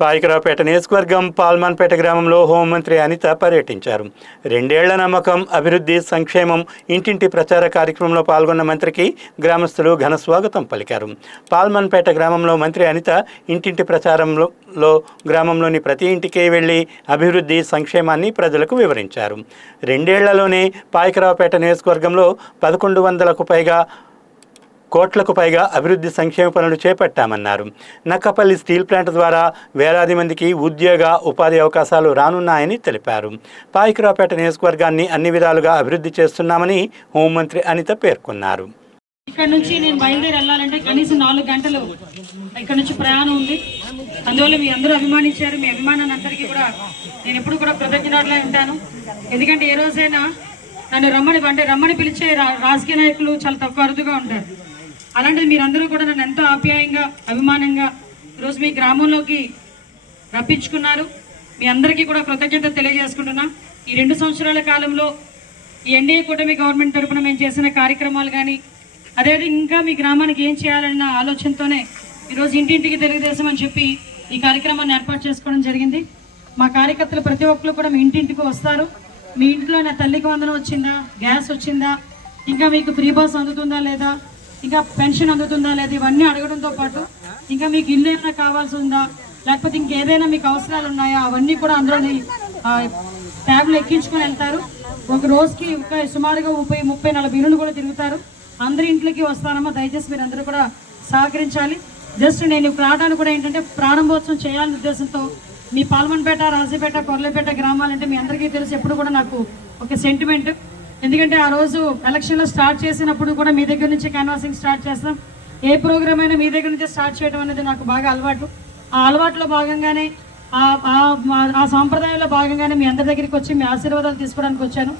పాయికరావుపేట నియోజకవర్గం పాల్మాన్పేట గ్రామంలో హోంమంత్రి అనిత పర్యటించారు. 2 ఏళ్ల నమ్మకం, అభివృద్ధి, సంక్షేమం ఇంటింటి ప్రచార కార్యక్రమంలో పాల్గొన్న మంత్రికి గ్రామస్తులు ఘన స్వాగతం పలికారు. పాల్మాన్పేట గ్రామంలో మంత్రి అనిత ఇంటింటి ప్రచారంలో గ్రామంలోని ప్రతి ఇంటికి వెళ్లి అభివృద్ధి, సంక్షేమాన్ని ప్రజలకు వివరించారు. 2 ఏళ్లలోనే పాయికరావుపేట నియోజకవర్గంలో 1100 కోట్లకు పైగా అభివృద్ధి సంక్షేమ పనులు చేపట్టామన్నారు. నక్కపల్లి స్టీల్ ప్లాంట్ ద్వారా వేలాది మందికి ఉద్యోగ, ఉపాధి అవకాశాలు రానున్నాయని తెలిపారు. పాయికరావుపేట నియోజకవర్గాన్ని అన్ని విధాలుగా అభివృద్ధి చేస్తున్నామని హోంమంత్రి అనిత పేర్కొన్నారు. ఇక్కడ నుంచి నేను బయలుదేరి వెళ్ళాలంటే కనీసం 4 గంటలు ఇక్కడ నుంచి ప్రయాణం ఉంది. అందువల్ల మీ అందరూ అభిమానించారు. మీ అభిమానాన్ని అందరికీ కూడా నేను ఎప్పుడు కూడా కృతజ్ఞతలే ఉంటాను. ఎందుకంటే ఏ రోజైనా నన్ను రమ్మని పిలిచే రాజకీయ నాయకులు చాలా తక్కువ అరుదుగా ఉంటారు. అలాంటిది మీరందరూ కూడా నన్ను ఎంతో ఆప్యాయంగా, అభిమానంగా ఈరోజు మీ గ్రామంలోకి రప్పించుకున్నారు. మీ అందరికీ కూడా కృతజ్ఞత తెలియజేసుకుంటున్నా. ఈ 2 సంవత్సరాల కాలంలో ఈ ఎన్డీఏ కూటమి గవర్నమెంట్ తరఫున మేము చేసిన కార్యక్రమాలు కానీ, అదేవిధంగా ఇంకా మీ గ్రామానికి ఏం చేయాలన్న ఆలోచనతోనే ఈరోజు ఇంటింటికి తెలుగుదేశం అని చెప్పి ఈ కార్యక్రమాన్ని ఏర్పాటు చేసుకోవడం జరిగింది. మా కార్యకర్తలు ప్రతి ఒక్కరు కూడా మీ ఇంటింటికి వస్తారు. మీ ఇంట్లో నా తల్లికి వందనం వచ్చిందా, గ్యాస్ వచ్చిందా, ఇంకా మీకు ఫ్రీ బస్ అందుతుందా లేదా, ఇంకా పెన్షన్ అందుతుందా లేదా, ఇవన్నీ అడగడంతో పాటు ఇంకా మీకు ఇల్లు ఏమైనా కావాల్సి ఉందా, లేకపోతే ఇంకేదైనా మీకు అవసరాలు ఉన్నాయా, అవన్నీ కూడా అందులోని ట్యాబ్లు ఎక్కించుకొని వెళ్తారు. ఒక రోజుకి సుమారుగా 30-40 ఇళ్ళు కూడా తిరుగుతారు. అందరి ఇంట్లోకి వస్తారమ్మా. దయచేసి మీరు అందరూ కూడా సహకరించాలి. జస్ట్ నేను రావడానికి కూడా ఏంటంటే ప్రారంభోత్సవం చేయాలనే ఉద్దేశంతో మీ పాల్మన్పేట, రాజీపేట, కొర్లేపేట గ్రామాలంటే మీ అందరికీ తెలుసు, ఎప్పుడు కూడా నాకు ఒక సెంటిమెంట్. ఎందుకంటే ఆ రోజు ఎలక్షన్లో స్టార్ట్ చేసినప్పుడు కూడా మీ దగ్గర నుంచి క్యాన్వాసింగ్ స్టార్ట్ చేస్తాం. ఏ ప్రోగ్రామ్ అయినా మీ దగ్గర నుంచి స్టార్ట్ చేయడం అనేది నాకు బాగా అలవాటు. ఆ అలవాటులో భాగంగానే, ఆ సాంప్రదాయంలో భాగంగానే మీ అందరి దగ్గరికి వచ్చి మీ ఆశీర్వాదాలు తీసుకోవడానికి వచ్చాను.